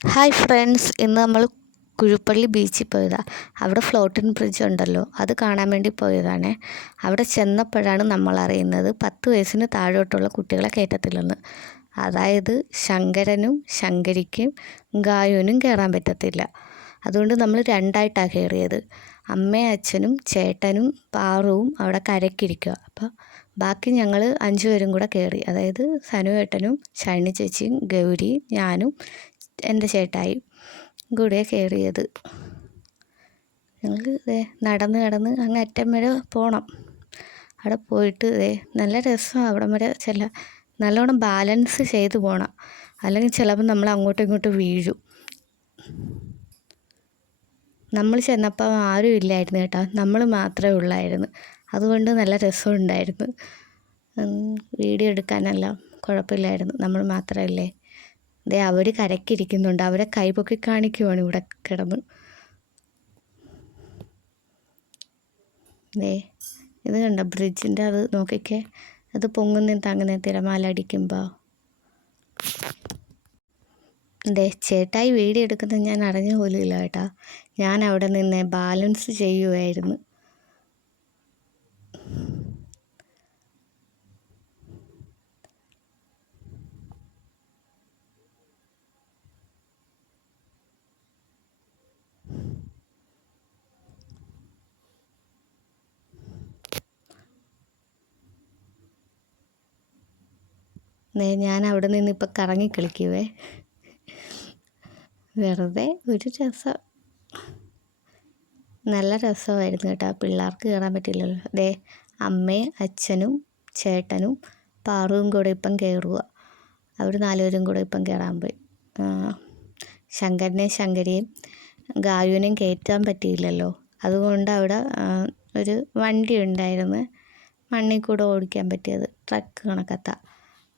Hi friends ഇന്ന് നമ്മൾ കുഴുപ്പള്ളി ബീച്ചിൽ പോയതാണ് അവിടെ ഫ്ലോട്ടിംഗ് ബ്രിഡ്ജ് ഉണ്ടല്ലോ. അത് കാണാൻ വേണ്ടി പോയതാണ്. അവിടെ ചെന്നപ്പോഴാണ് നമ്മൾ അറിയുന്നത് പത്ത് വയസ്സിന് താഴോട്ടുള്ള കുട്ടികളെ കയറ്റത്തില്ലെന്ന് അതായത് ശങ്കരനും ശങ്കരിക്കും ഗായുവിനും കയറാൻ പറ്റത്തില്ല. അതുകൊണ്ട് നമ്മൾ രണ്ടായിട്ടാണ് കയറിയത്. അമ്മയും അച്ഛനും ചേട്ടനും പാറുവും അവിടെ കരക്കിരിക്കുക അപ്പോൾ ബാക്കി ഞങ്ങൾ അഞ്ചു പേരും കൂടെ കയറി. അതായത് സനുവേട്ടനും ഷൈനി ചേച്ചിയും ഗൗരി ഞാനും എന്റെ ചേട്ടായി കൂടെ കയറിയത്. ഞങ്ങൾ നടന്ന് നടന്ന് അങ്ങ് അറ്റം വരെ പോകണം അവിടെ പോയിട്ട് ഇതേ നല്ല രസമാണ്. അവിടെ വരെ ചില നല്ലോണം ബാലൻസ് ചെയ്ത് പോകണം അല്ലെങ്കിൽ ചിലപ്പോൾ നമ്മൾ അങ്ങോട്ടും ഇങ്ങോട്ടും വീഴും. നമ്മൾ ചെന്നപ്പോൾ ആരും ഇല്ലായിരുന്നു കേട്ടോ. നമ്മൾ മാത്രമേ ഉള്ളായിരുന്നു. അതുകൊണ്ട് നല്ല രസമുണ്ടായിരുന്നു. വീഡിയോ എടുക്കാനെല്ലാം കുഴപ്പമില്ലായിരുന്നു. നമ്മൾ മാത്രമല്ലേ? ദേ അവർ കരക്കിരിക്കുന്നുണ്ട് അവരെ കൈപൊക്കി കാണിക്കുവാണ് ഇവിടെ കിടന്ന്. ദേ ഇത് കണ്ട? ബ്രിഡ്ജിന്റെ അത് നോക്കിക്കേ. അത് പൊങ്ങുന്ന തങ്ങുന്ന തിരമാല അടിക്കുമ്പോൾ ദേ ചേട്ടായി വീഡിയോ എടുക്കുന്നത് ഞാൻ അറിഞ്ഞ പോലും ഇല്ല കേട്ടോ. ഞാൻ അവിടെ നിന്ന് ബാലൻസ് ചെയ്യുമായിരുന്നു ഞാൻ അവിടെ നിന്ന് ഇപ്പം കറങ്ങി കളിക്കുവേ. വെറുതെ ഒരു രസം. നല്ല രസമായിരുന്നു കേട്ടോ. പിള്ളേർക്ക് കയറാൻ പറ്റില്ലല്ലോ. ദേ അമ്മയും അച്ഛനും ചേട്ടനും പാറുവും കൂടെ ഇപ്പം കയറുക അവർ നാലുപേരും കൂടെ ഇപ്പം കയറാൻ പോയി. ശങ്കരനെയും ശങ്കരിയും ഗായുവിനെയും കയറ്റാൻ പറ്റിയില്ലല്ലോ. അതുകൊണ്ട് അവിടെ ഒരു വണ്ടി ഉണ്ടായിരുന്നു. മണ്ണിൽ കൂടെ ഓടിക്കാൻ പറ്റിയത്. ട്രക്ക് കണക്കത്ത.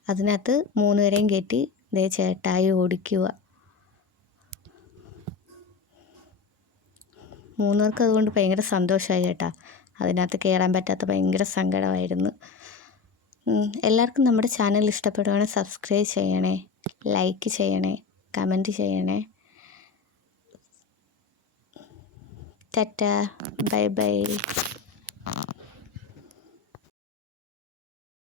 അതിനകത്ത് മൂന്ന് പേരെയും കയറ്റി ദേ ചേട്ടായി ഓടിക്കുക മൂന്നുപേർക്ക് അതുകൊണ്ട് ഭയങ്കര സന്തോഷമായി ചേട്ടാ. അതിനകത്ത് കയറാൻ പറ്റാത്ത ഭയങ്കര സങ്കടമായിരുന്നു. എല്ലാവർക്കും നമ്മുടെ ചാനൽ ഇഷ്ടപ്പെടുവാണെങ്കിൽ സബ്സ്ക്രൈബ് ചെയ്യണേ ലൈക്ക് ചെയ്യണേ കമന്റ് ചെയ്യണേ. Tata bye bye.